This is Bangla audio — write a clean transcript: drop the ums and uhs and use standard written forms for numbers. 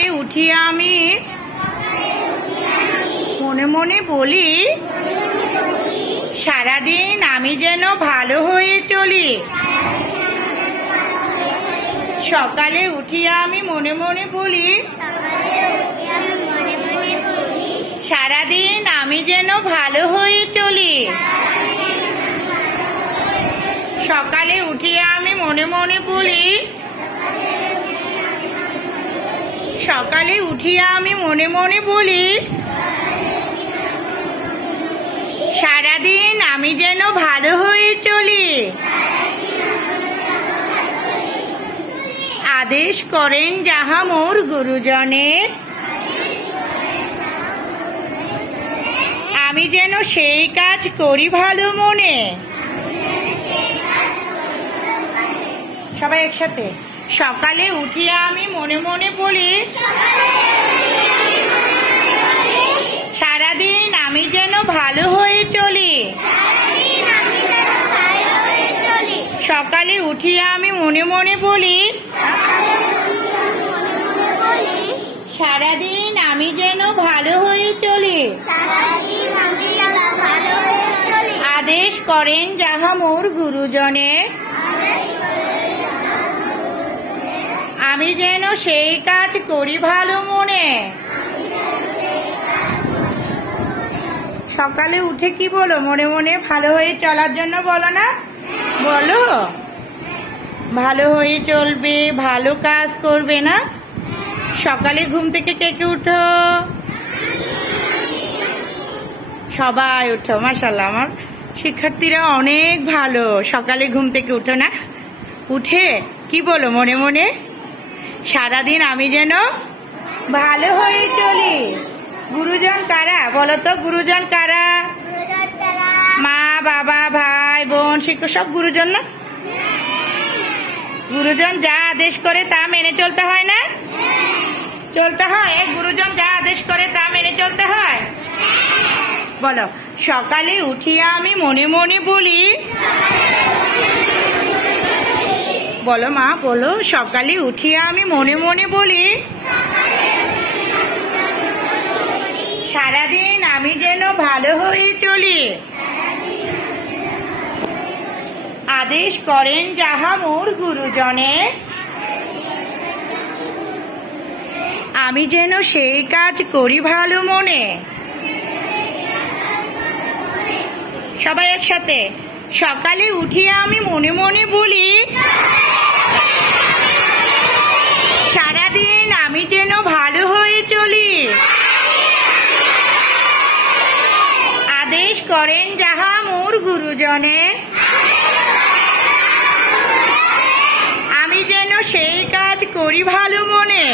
সকালে উঠিয়া আমি মনে মনে বলি সারাদিন আমি যেন ভালো হয়ে চলি। সকালে উঠিয়া আমি মনে মনে বলি সারাদিন আমি যেন ভালো হয়ে চলি। সকালে উঠিয়া আমি মনে মনে বলি সকালে উঠিয়া আমি মনে মনে বলি সারাদিন আমি যেন ভালো হয়ে চলি। আদেশ করেন যাহা মোর গুরুজনে আমি যেন সেই কাজ করি ভালো মনে। সবাই একসাথে। সকালে উঠিয়া আমি মনে মনে বলি সারাদিন আমি যেন ভালো হয়ে চলি। সকালে উঠিয়া আমি মনে মনে বলি সারাদিন আমি যেন ভালো হয়ে চলি। আদেশ করেন যাহা মোর গুরুজনে আমি যেন সেই কাজ করি ভালো মনে। সকালে উঠে কি বলো? মনে মনে ভালো হয়ে চলার জন্য বলো না? বলো ভালো হয়ে চলবে, ভালো কাজ করবে না? সকালে ঘুম থেকে কে কে উঠো? সবাই উঠো, মাশাআল্লাহ। আমার শিক্ষার্থীরা অনেক ভালো। সকালে ঘুম থেকে উঠো না? উঠে কি বলো মনে মনে? সারাদিন আমি যেন ভালো হয়ে চলি। গুরুজন কারা বলো তো? গুরুজন কারা? মা, বাবা, ভাই, বোন, শিক্ষক সব গুরুজন না? গুরুজন যা আদেশ করে তা মেনে চলতে হয় না? চলতে হয়। গুরুজন যা আদেশ করে তা মেনে চলতে হয়। বলো সকালে উঠিয়া আমি মনে মনে বলি। বলো মা, বলো। সকালে উঠিয়া আমি মনে মনে বলি সারাদিন আমি যেন ভালো হয়ে চলি। আদেশ করেন যাহা মোর গুরুজনে আমি যেন সেই কাজ করি ভালো মনে। সবাই একসাথে। সকালে উঠিয়া আমি মনে মনে বলি সারাদিন আমি যেন ভালো হয়ে চলি। আদেশ করেন যাহা মোর গুরুজনে আমি যেন সেই কাজ করি ভালো মনে।